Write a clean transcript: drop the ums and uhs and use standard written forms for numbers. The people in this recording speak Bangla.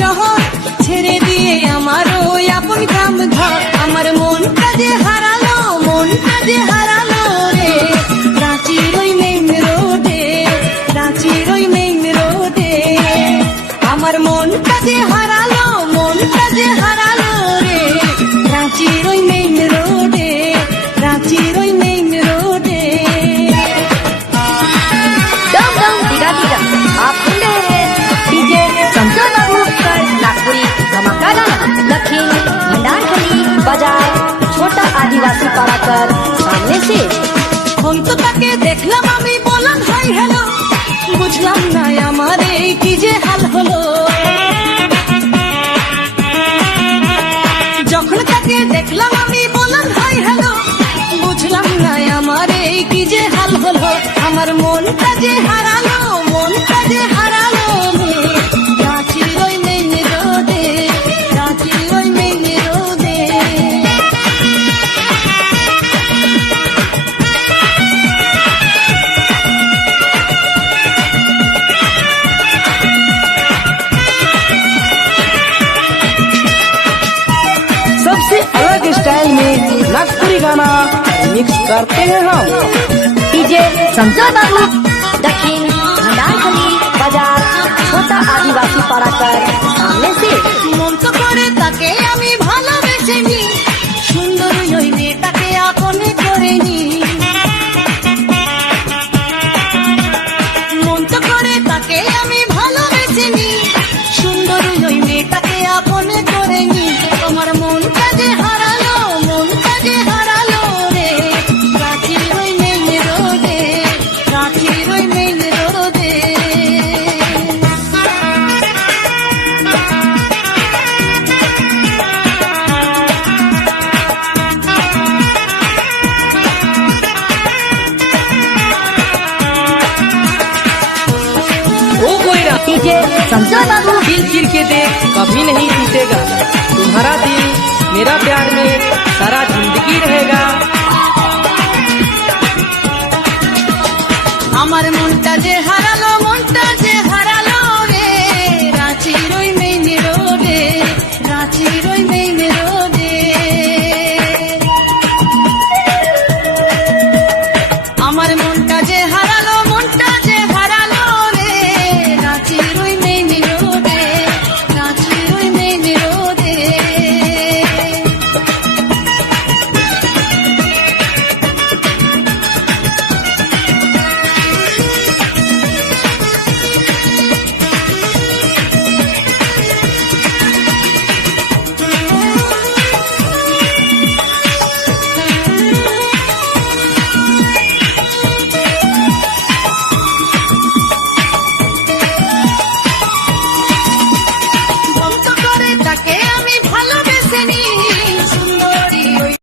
শহর ছেড়ে দিয়ে আমার ওই আপন গ্রাম ঘর। আমার মনটা যে হারালো, মনটা যে হারালো রে, রাঁচির ওই মেইন রোডে, রাঁচির ওই মেইন রোডে। আমার মনটা যে হারালো, মনটা যে হারালো রে, রাঁচির ওই মেইন রোডে, রাঁচির ওই মেইন রোডে। डम डम टिगा टिगा आप सुन रहे हैं डीजे संजय बाबू पर नागपुरी धमाका गाना। लखीम भंडारखली बाजार छोटा आदिवासी पाड़ा कर सामने से। हम तो ताके देखलाम আমি বললাম হাই হ্যালো, বুঝলাম না আমার এই কি যে হাল হলো। যখন তাকে দেখলাম আমি বললাম হাই হ্যালো, বুঝলাম না আমার এই কি যে হাল হলো। আমার মনটা যে হারালো, মনটা যে হারালো রে, রাঁচির ওই মেইন রোডে, রাঁচির ওই মেইন রোডে। सबसे अलग स्टाइल में नागपुरी गाना मिक्स करते हैं हम। डीजे संजय बाबू दक्षिण भंडारखली बाजार छोटा आदिवासी पाड़ा कर सामने से। মন তো করে তাকে আমি ভালোবেসে নি, সুন্দর ওই মেয়েটাকে আপনে করে নি। মন তো করে তাকে আমি ভালোবেসে নি, সুন্দর ওই মেয়েটাকে আপনে করে নি। আমার মনটা যে হারালো, মনটা যে হারালো রে, রাঁচির ওই মেইন রোডে, রাঁচির ওই মেইন রোডে। ओ कोयरा डीजे संजय बाबू दिल चिर के देख कभी नहीं टूटेगा, तुम्हारा दिल मेरा प्यार में सारा